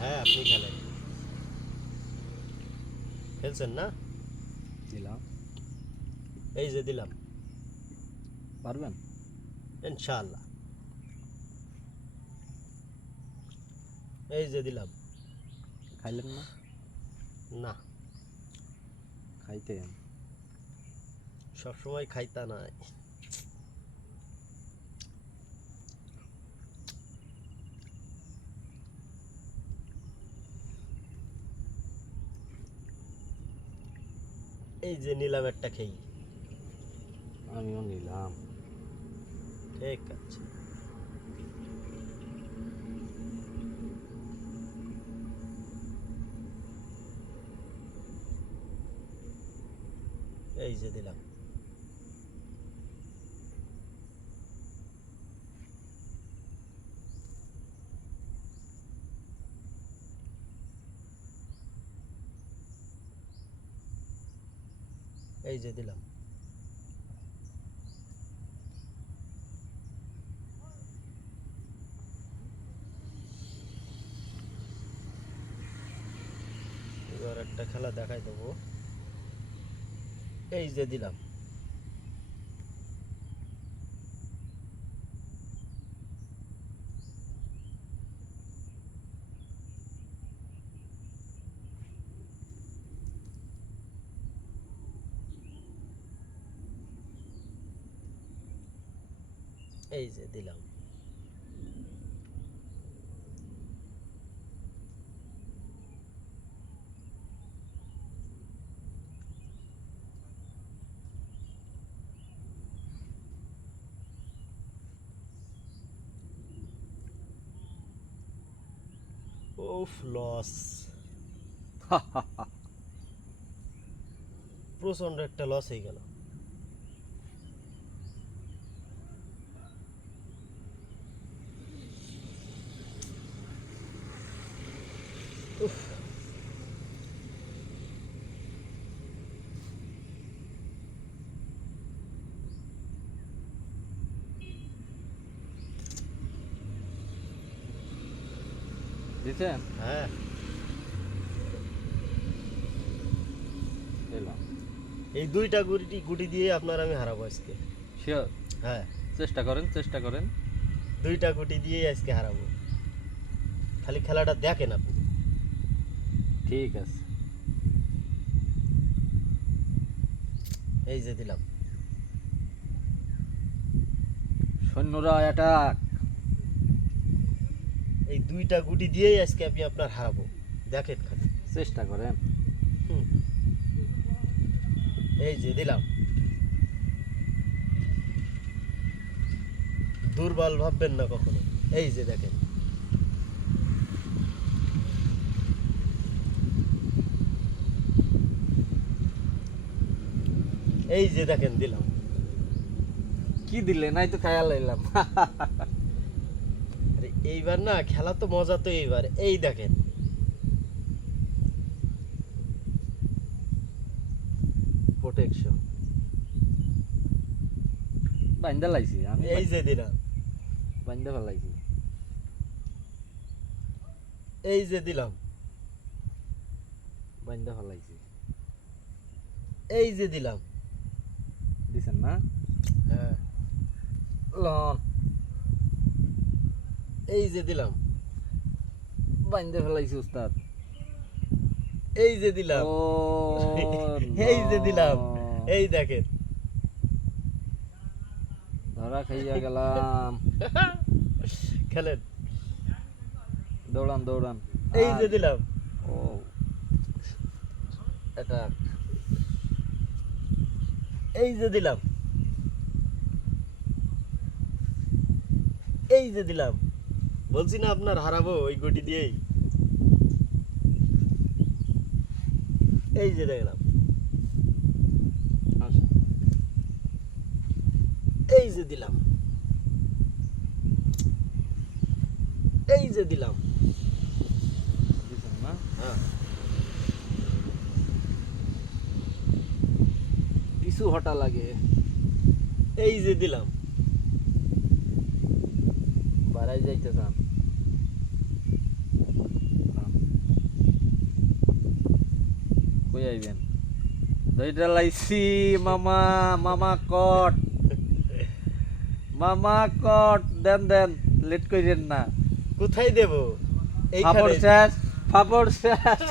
হ্যাঁ আপনি খেলেন, খেলছেন না? দিলাম। এই যে দিলাম। পারবেন? ইনশাআল্লাহ। এই যে দিলাম। খাইলেন না? না, খাইতেন। সবসময় খাইতা নাই। এই যে নিলাম একটা খেই। আমিও নিলাম। ঠিক আছে। এই যে দিলাম। এই যে দিলাম। এবার একটা খেলা দেখাই দেবো। এই যে দিলাম। এই যে দিলাম। উফ, লস। প্রচন্ড একটা লস হয়ে গেল। উফ, দিছেন? হ্যাঁ দিলাম। এই দুইটা গুটি গুটি দিয়ে আপনার আমি হারাবো আজকে। শিওর? হ্যাঁ, চেষ্টা করেন, চেষ্টা করেন। দুইটা গুটি দিয়ে আজকে হারাবো। খালি খেলাটা দেখেন আপনি। ঠিক আছে। এই যে দিলাম। সৈন্যরা অ্যাটাক। এই দুইটা গুটি দিয়েই আজকে আমি আপনার হারাবো, দেখেন খালি। চেষ্টা করেন। হুম, এই যে দিলাম। দুর্বল ভাববেন না কখনো। এই যে দেখেন। এই যে দেখেন দিলাম। কি দিলে? নাই তো খায়া লাইলাম। আরে এইবার না, খেলা তো মজা তো এইবার। এই দেখেন। প্রোটেকশন। বাইন্দা লাইছি আমি। এই যে দিলাম। বাইন্দা ফেলাইছি। এই যে দিলাম। বাইন্দা ফেলাইছি। এই যে দিলাম। দিছেন না? হ্যাঁ, লন। এই যে দিলাম। বাইন্দা ফেলাইছি উস্তাদ। এই যে দিলাম। ও এই যে দিলাম। এই দেখেন। ধরা খাইয়া গেলাম। খেলেন। দৌড়ান দৌড়ান। এই যে দিলাম। ও এটা। এই যে দিলাম। এই যে দিলাম। বলছি না আপনার হারাবো ওই গুটি দিয়েই। এই যে দেখলাম। আচ্ছা। এই যে দিলাম। এই যে দিলাম। দিছেন না? হ্যাঁ, পিছু হটা লাগে। এই যে দিলাম। বাড়াই যাইতে চান। কই আইবেন দইটা লাইছি মামা মামা কট মামা কট দেন দেন লেট কইরেন না কোথায় দেব? ফাপড় এইখানে। শেষ ফাপড় শেষ